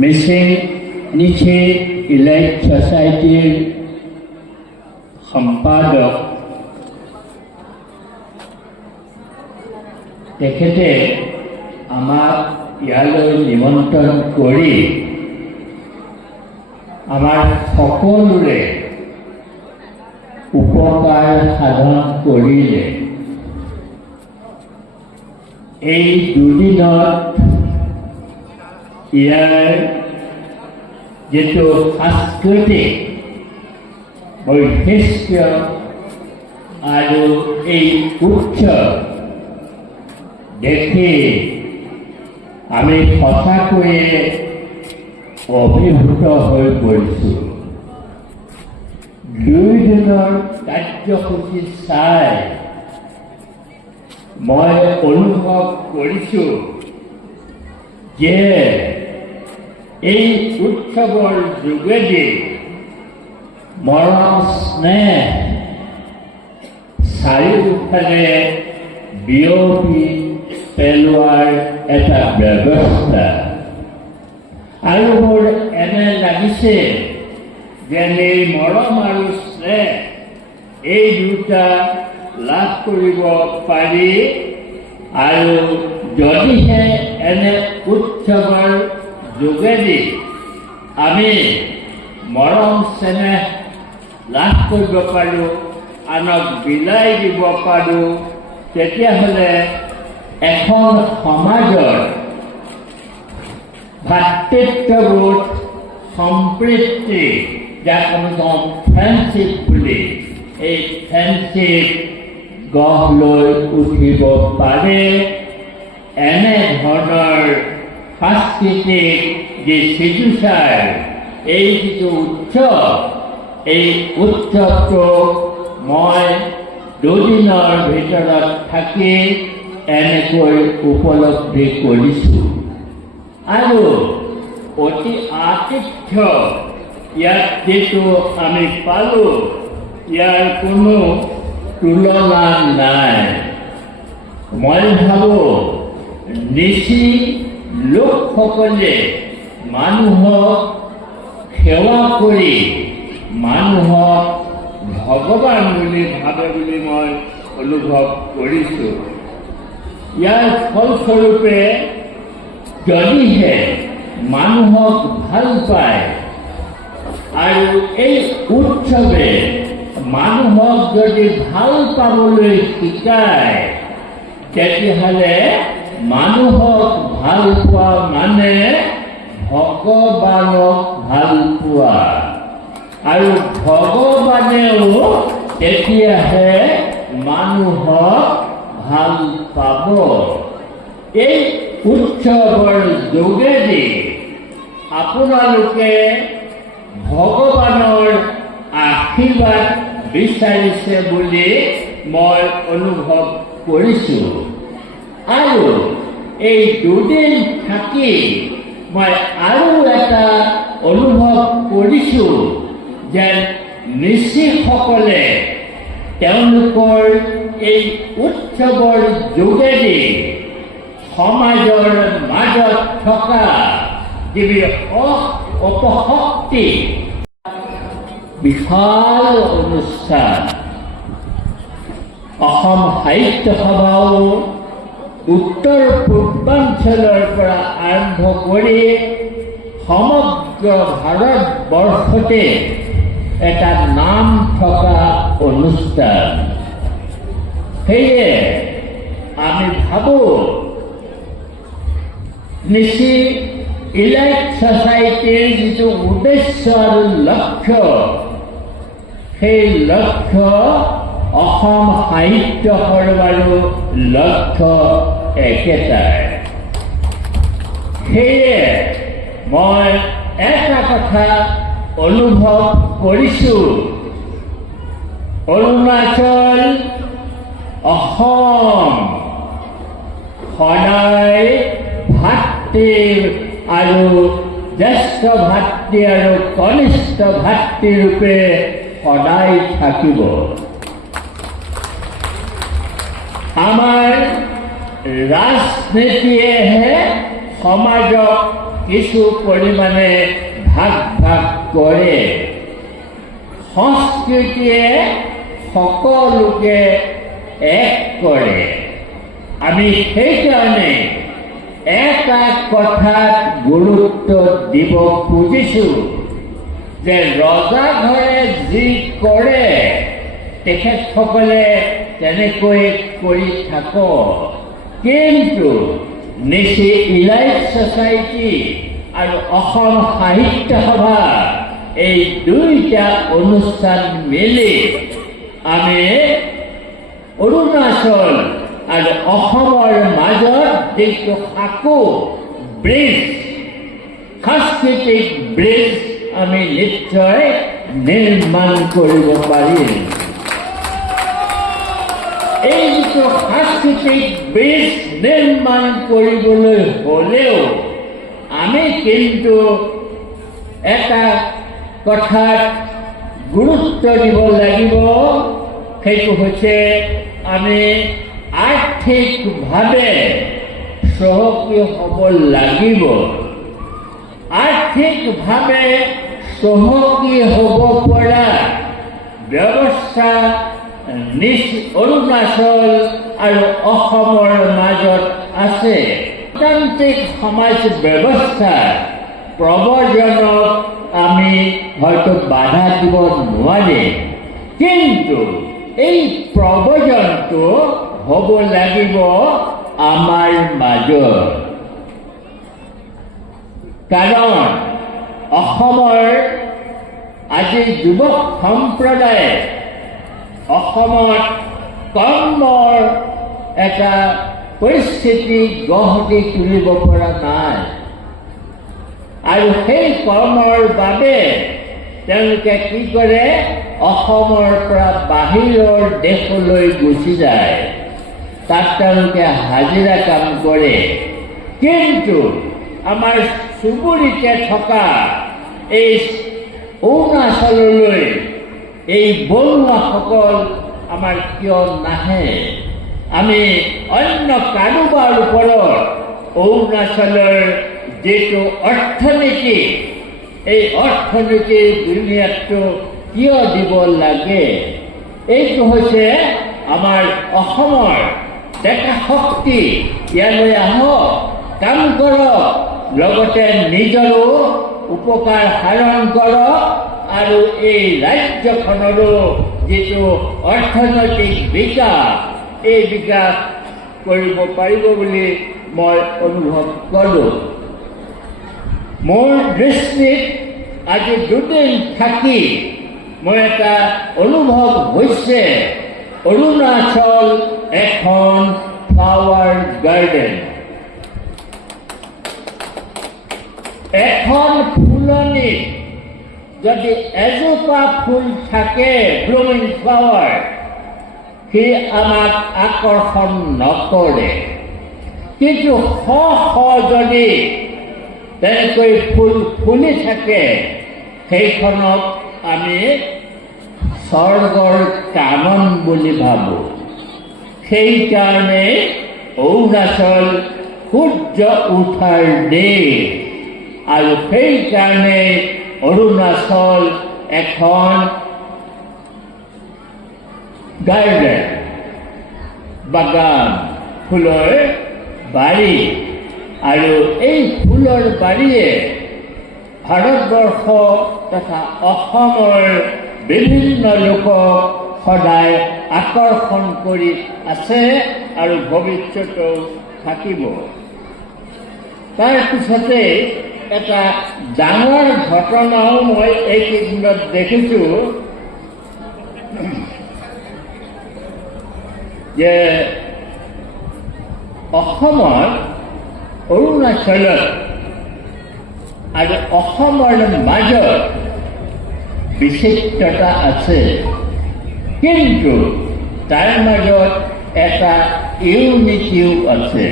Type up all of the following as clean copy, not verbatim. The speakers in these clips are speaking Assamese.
মিচিং নিচে ইলাইট ছ'চাইটিৰ সম্পাদক তেখেতে আমাক ইয়ালৈ নিমন্ত্ৰণ কৰি আমাৰ সকলোৰে উপকাৰ সাধন কৰিলে। এই দুদিনত ইয়াৰ যিটো সাংস্কৃতিক বৈশিষ্ট্য আৰু এই উৎসৱ দেখি আমি সঁচাকৈয়ে অভিভূত হৈ পৰিছোঁ। 2 দিনৰ কাৰ্যসূচী চাই মই অনুভৱ কৰিছোঁ যে এই উৎসৱৰ যোগেদি মৰম স্নেহ চাৰিওফালে বিয়পি পেলোৱাৰ এটা ব্যৱস্থা। আৰু মোৰ এনে লাগিছে যেন এই মৰম আৰু স্নেহ এই দুটা লাভ কৰিব পাৰি। আৰু যদিহে এনে উৎসৱৰ যোগেদি আমি মৰম চেনেহ লাভ কৰিব পাৰোঁ, আনক বিলাই দিব পাৰোঁ, তেতিয়াহ'লে এখন সমাজৰ ভাতৃত্ববোধ সম্প্ৰীতি, যাক আমি কওঁ ফ্ৰেণ্ডশ্বিপ বুলি, এই ফ্ৰেণ্ডশ্বিপ গঢ় লৈ উঠিব পাৰে। এনে ধৰণৰ সাংস্কৃতিক যি চিকিৎসাৰ এই যিটো উৎসৱ, এই উৎসৱটো মই 2 দিনৰ ভিতৰত থাকি এনেকৈ উপলব্ধি কৰিছোঁ। আৰু অতি আতিথ্য ইয়াত যিটো আমি পালোঁ, ইয়াৰ কোনো তুলনা নাই। মই ভাবোঁ নিচি লোকসকলে মানুহক সেৱা কৰি মানুহক ভগৱান বুলি ভাবে বুলি মই অনুভৱ কৰিছোঁ। ইয়াৰ ফলস্বৰূপে যদিহে মানুহক ভাল পায় আৰু এই উৎসৱে মানুহক যদি ভাল পাবলৈ শিকায়, তেতিয়াহ'লে মানুহক ভাল পোৱা মানে ভগৱানক ভাল পোৱা। আৰু ভগৱানেও তেতিয়াহে মানুহক ভাল পাব। এই উৎসৱৰ যোগেদি আপোনালোকে ভগৱানৰ আশীৰ্বাদ বিচাৰিছে বুলি মই অনুভৱ কৰিছোঁ। আৰু এই 2 দিন থাকি মই আৰু এটা অনুভৱ কৰিছোঁ যে নিচিসকলে তেওঁলোকৰ এই উৎসৱৰ যোগেদি সমাজৰ মাজত থকা যিবিলাক অপশক্তি, বিশাল অনুষ্ঠান অসম সাহিত্য সভাও উত্তৰ পূৰ্বাঞ্চলৰ পৰা আৰম্ভ কৰি সমগ্ৰ ভাৰতবৰ্ষতে এটা নাম থকা অনুষ্ঠান। সেয়ে আমি ভাবোঁ নিচি ইলাইট ছ'চাইটিৰ যিটো উদ্দেশ্য আৰু লক্ষ্য, সেই লক্ষ্য অসম সাহিত্য সৰবাৰো লক্ষ্য একেটাই। সেয়ে মই এটা কথা অনুভৱ কৰিছোঁ, অৰুণাচল, অসম সদায় ভাতৃ আৰু জ্যেষ্ঠ ভাতৃ আৰু কনিষ্ঠ ভাতৃৰূপে সদায় থাকিব। আমাৰ ৰাজনীতিয়েহে সমাজক কিছু পৰিমাণে ভাগ ভাগ কৰে। সংস্কৃতিয়ে সকলোকে এক কৰে। আমি সেইকাৰণে এটা কথাত গুৰুত্ব দিব খুজিছোঁ যে ৰজাঘৰে যি কৰে তেখেতসকলে তেনেকৈ কৰি থাকক, কিন্তু নিচি ইলাইট ছ'চাইটি আৰু অসম সাহিত্য সভা এই দুইটা অনুষ্ঠান মিলি আমি অৰুণাচল আৰু অসমৰ মাজত যিটো সাঁকো ব্ৰিজ, সাংস্কৃতিক ব্ৰিজ আমি নিশ্চয় নিৰ্মাণ কৰিব পাৰিম। এই যিটো সাংস্কৃতিক ব্ৰিজ নিৰ্মাণ কৰিবলৈ হ'লেও আমি কিন্তু এটা কথাত গুৰুত্ব দিব লাগিব, সেইটো হৈছে আমি আৰ্থিকভাৱে চহকী হ'ব লাগিব। আৰ্থিকভাৱে চহকী হ'ব পৰা ব্যৱস্থা অৰুণাচল আৰু অসমৰ মাজত আছে। গণতান্ত্ৰিক সমাজ ব্যৱস্থা প্ৰৱৰ্তনক আমি হয়তো বাধা দিব নোৱাৰিম, কিন্তু এই প্ৰৱৰ্তনটো হ'ব লাগিব আমাৰ মাজত। কাৰণ অসমৰ আজি যুৱক সম্প্ৰদায়ে অসমত কৰ্মৰ এটা পৰিস্থিতি গঢ় দি তুলিব পৰা নাই, আৰু সেই কৰ্মৰ বাবে তেওঁলোকে কি কৰে, অসমৰ পৰা বাহিৰৰ দেশলৈ গুচি যায়, তাত তেওঁলোকে হাজিৰা কাম কৰে। কিন্তু আমাৰ চুবুৰীতে থকা এই অৰুণাচললৈ এই বনুৱাসকল আমাৰ কিয় নাহে? আমি অন্য কাৰোবাৰ ওপৰত অৰুণাচলৰ যিটো অৰ্থনীতি, এই অৰ্থনীতিৰ বুনিয়াদটো কিয় দিব লাগে? এইটো হৈছে আমাৰ অসমৰ ডেকা শক্তি, ইয়ালৈ আহক, কাম কৰক, লগতে নিজৰো উপকাৰ সাধন কৰক, আৰু এই ৰাজ্যখনৰো যিটো অৰ্থনৈতিক বিকাশ, এই বিকাশ কৰিব পাৰিব বুলি মই অনুভৱ কৰোঁ। মোৰ দৃষ্টিত আজি দুদিন থাকি মোৰ এটা অনুভৱ হৈছে, অৰুণাচল এখন ফ্লাৱাৰ গাৰ্ডেন, এখন ফুলনিত যদি এজোপা ফুল থাকে, ব্লুমিং ফ্লাৱাৰ, সি আমাক আকৰ্ষণ নকৰে, কিন্তু শ শ যদি তেনেকৈ ফুল ফুলি থাকে, সেইখনক আমি স্বৰ্গৰ কানন বুলি ভাবোঁ। সেইকাৰণে অৰুণাচল সূৰ্য উঠাৰ দেশ, আৰু সেইকাৰণে অৰুণাচল এখন গাৰ্ডেন, বাগান, ফুলৰ বাৰী, আৰু এই ফুলৰ বাৰীয়ে ভাৰতবৰ্ষ তথা অসমৰ বিভিন্ন লোকক সদায় আকৰ্ষণ কৰি আছে আৰু ভৱিষ্যতেও থাকিব। তাৰপিছতে এটা ডাঙৰ ঘটনাও মই এইকেইদিনত দেখিছোঁ যে অসমত, অৰুণাচলত আৰু অসমৰ মাজত বিচিত্ৰতা আছে, কিন্তু তাৰ মাজত এটা ইউনিটিও আছে।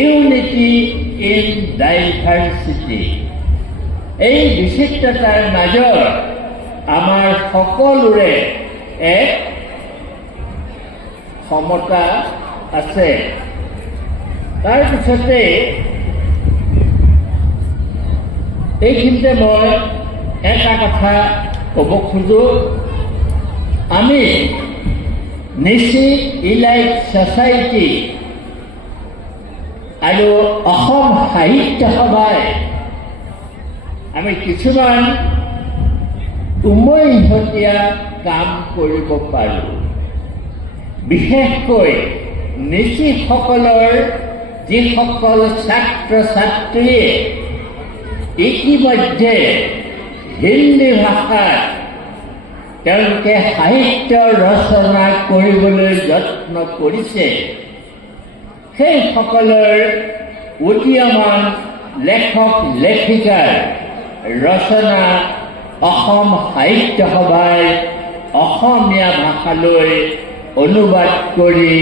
Unity in diversity. এই বিচিত্ৰতাৰ মাজত আমাৰ সকলোৰে এক সমতা আছে। তাৰপিছতে এইখিনিতে মই এটা কথা ক'ব খোজোঁ, আমি নিচি ইলাইট ছ'চাইটি আৰু অসম সাহিত্য সভাই আমি কিছুমান উমৈহতীয়া কাম কৰিব পাৰোঁ। বিশেষকৈ নিচিসকলৰ যিসকল ছাত্ৰ ছাত্ৰীয়ে ইতিমধ্যে হিন্দী ভাষাত তেওঁলোকে সাহিত্য ৰচনা কৰিবলৈ যত্ন কৰিছে, সেইসকলৰ উদীয়মান লেখক লেখিকাৰ ৰচনা অসম সাহিত্য সভাই অসমীয়া ভাষালৈ অনুবাদ কৰি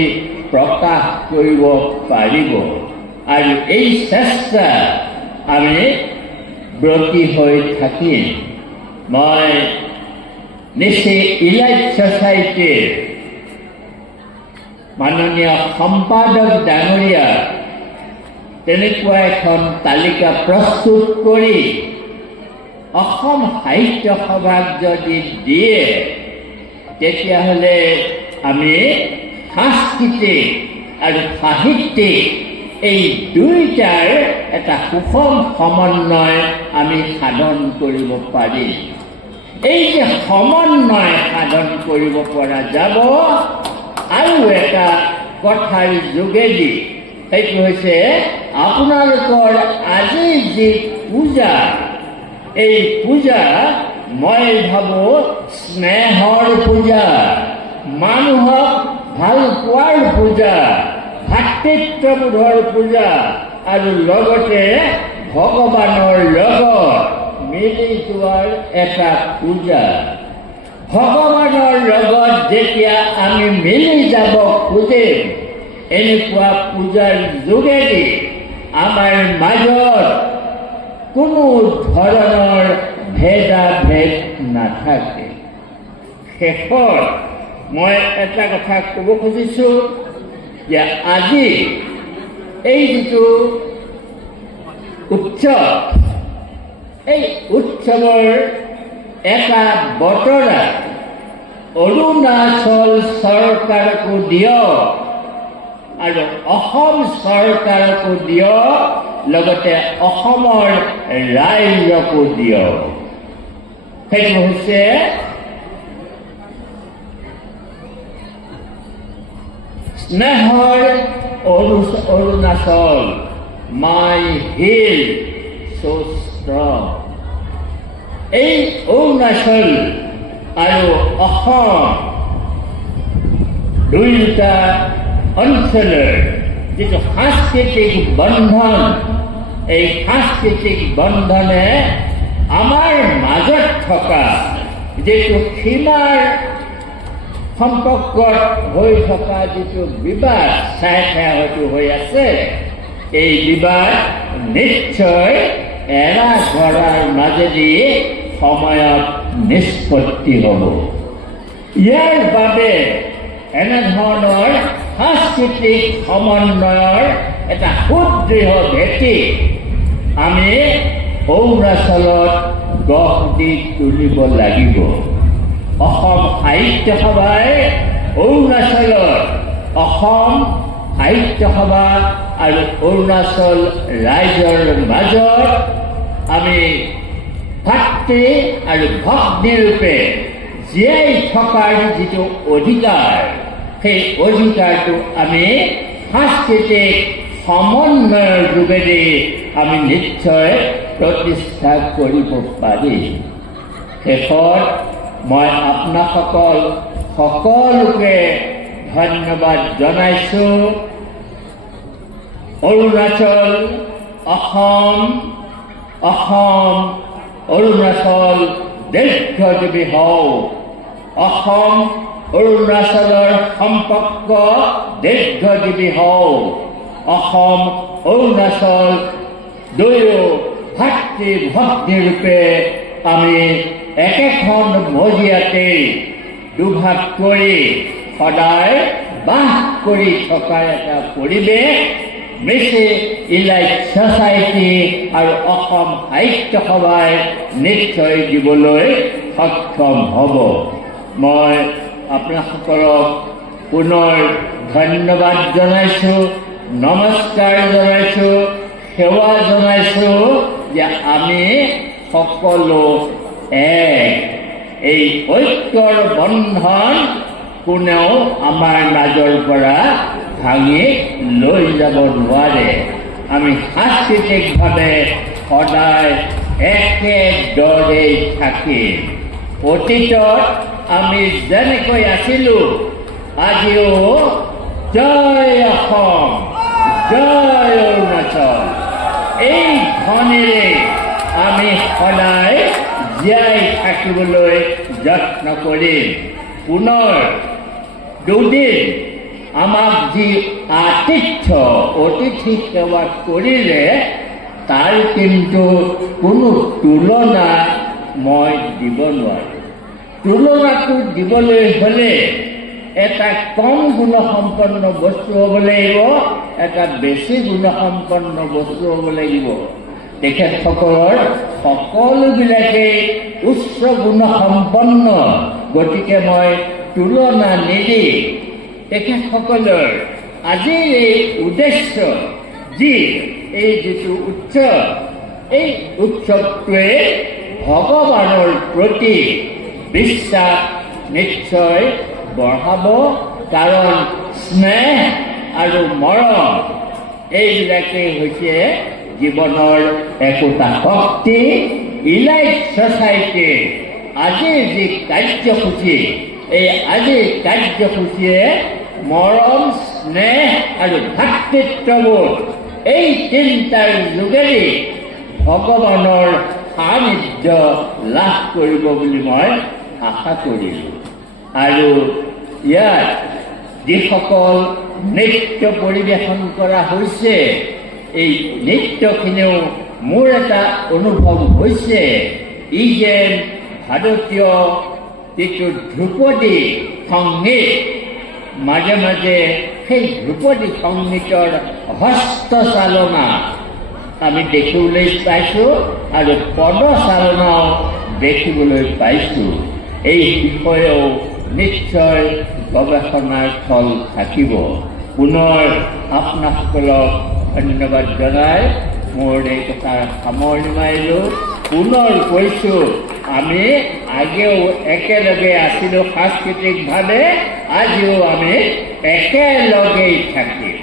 প্ৰকাশ কৰিব পাৰিব আৰু এই চেষ্টা আমি ব্ৰতী হৈ থাকিম। মই নিচি ইলাইট ছ'চাইটিৰ মাননীয় সম্পাদক ডাঙৰীয়া তেনেকুৱা এখন তালিকা প্ৰস্তুত কৰি অসম সাহিত্য সভাক যদি দিয়ে, তেতিয়াহ'লে আমি সাংস্কৃতিক আৰু সাহিত্যিক এই দুয়োটাৰ এটা সুষম সমন্বয় আমি সাধন কৰিব পাৰিম। এই যে সমন্বয় সাধন কৰিব পৰা যাব, আৰু এটা কথাৰ যোগেদি, সেইটো হৈছে আপোনালোকৰ আজি যি পূজা, এই পূজা মই ভাবোঁ স্নেহৰ পূজা, মানুহক ভাল পোৱাৰ পূজা, ভাতৃত্ববোধৰ পূজা আৰু লগতে ভগৱানৰ লগত মিলি যোৱাৰ এটা পূজা। ভগৱানৰ লগত যেতিয়া আমি মিলি যাব খুজিম, এনেকুৱা পূজাৰ যোগেদি আমাৰ মাজত কোনো ধৰণৰ ভেদাভেদ নাথাকে। শেষত মই এটা কথা ক'ব খুজিছোঁ যে আজি এই যিটো উৎসৱ, এই উৎসৱৰ এটা বতৰা অৰুণাচল চৰকাৰকো দিয়ক আৰু অসম চৰকাৰকো দিয়ক, লগতে অসমৰ ৰাইজকো দিয়ক। সেইটো হৈছে স্নেহৰ অৰুণাচল, মাই হিল so strong। এই অৰুণাচল আৰু অসম দুয়োটা অঞ্চলৰ যিটো সাংস্কৃতিক বন্ধন, এই সাংস্কৃতিক বন্ধনে আমাৰ মাজত থকা যিটো সীমাৰ সম্পৰ্কত হৈ থকা যিটো বিবাদ ছাই হয়তো হৈ আছে, এই বিবাদ নিশ্চয় এৰা ধৰাৰ মাজেদি সময়ত নিষ্পত্তি হ'ব। ইয়াৰ বাবে এনেধৰণৰ সাংস্কৃতিক সমন্বয়ৰ এটা সুদৃঢ় ভেটি আমি অৰুণাচলত গঢ় দি তুলিব লাগিব। অসম সাহিত্য সভাই অৰুণাচলত, অসম সাহিত্য সভা আৰু অৰুণাচল ৰাইজৰ মাজত আমি ভাতৃ আৰু ভগ্নীৰূপে জীয়াই থকাৰ যিটো অধিকাৰ, সেই অধিকাৰটো আমি সাংস্কৃতিক সমন্বয়ৰ যোগেদি আমি নিশ্চয় প্ৰতিষ্ঠা কৰিব পাৰিম। শেষত মই আপোনাসকল সকলোকে ধন্যবাদ জনাইছোঁ। অৰুণাচল, অসম, অসম, অৰুণাচল দীৰ্ঘজীৱী হওক। অসম অৰুণাচলৰ সম্পৰ্ক দীৰ্ঘজীৱী হওক। অসম অৰুণাচল দুয়ো ভাতৃ ভগ্নীৰূপে আমি একেখন মজিয়াতে দুভাগ কৰি সদায় বাস কৰি থকাৰ এটা পৰিৱেশ বেছি ইলাইট ছ'চাইটি আৰু অসম সাহিত্য সভাই নিশ্চয় দিবলৈ সক্ষম হ'ব। মই আপোনাসকলক পুনৰ ধন্যবাদ জনাইছোঁ, নমস্কাৰ জনাইছোঁ, সেৱা জনাইছোঁ যে আমি সকলো এক। এই ঐক্যৰ বন্ধন কোনেও আমাৰ মাজৰ পৰা ভাঙি লৈ যাব নোৱাৰে। আমি সাংস্কৃতিকভাৱে সদায় একেদৰে থাকিম। অতীতত আমি যেনেকৈ আছিলোঁ, আজিও জয় অসম, জয় অৰুণাচল, এই ধ্বনিৰে আমি সদায় জীয়াই থাকিবলৈ যত্ন কৰিম। পুনৰ দুদিন আমাক যি অতিথি সেৱা কৰিলে তাৰ কিন্তু কোনো তুলনা মই দিব নোৱাৰোঁ। তুলনাটো দিবলৈ হ'লে এটা কম গুণসম্পন্ন বস্তু হ'ব লাগিব, এটা বেছি গুণসম্পন্ন বস্তু হ'ব লাগিব। তেখেতসকলৰ সকলোবিলাকেই উচ্চ গুণসম্পন্ন, গতিকে মই তুলনা নিদি তেখেতসকলৰ আজিৰ এই উদ্দেশ্য যি এই যিটো উৎসৱ, এই উৎসৱটোৱে ভগৱানৰ প্ৰতি বিশ্বাস নিশ্চয় বঢ়াব, কাৰণ স্নেহ আৰু মৰম এইবিলাকেই হৈছে জীৱনৰ একোটা শক্তি। ইলাইট ছ'চাইটিৰ আজিৰ যি কাৰ্যসূচী, এই আজিৰ কাৰ্যসূচীয়ে মৰম, স্নেহ আৰু ভাতৃত্ববোধ এই তিনিটাৰ যোগেদি ভগৱানৰ সান্নিধ্য লাভ কৰিব বুলি মই আশা কৰিলোঁ। আৰু ইয়াত যিসকল নৃত্য পৰিৱেশন কৰা হৈছে, এই নৃত্যখিনিও মোৰ এটা অনুভৱ হৈছে, ই যেন ভাৰতীয় যিটো ধ্ৰুপদী সংগীত, মাজে মাজে সেই ধ্ৰুপদী সংগীতৰ হস্তচালনা আমি দেখিবলৈ পাইছোঁ আৰু পদচালনাও দেখিবলৈ পাইছোঁ। এই বিষয়েও নিশ্চয় গৱেষণাৰ ফল থাকিব। পুনৰ আপোনাসকলক ধন্যবাদ জনাই মোৰ এই কথাৰ সামৰণি মাৰিলোঁ। পুনৰ কৈছোঁ, আমি আগেও একেলগে আছিলোঁ সাংস্কৃতিকভাৱে, আজিও আমি একেলগেই থাকিম।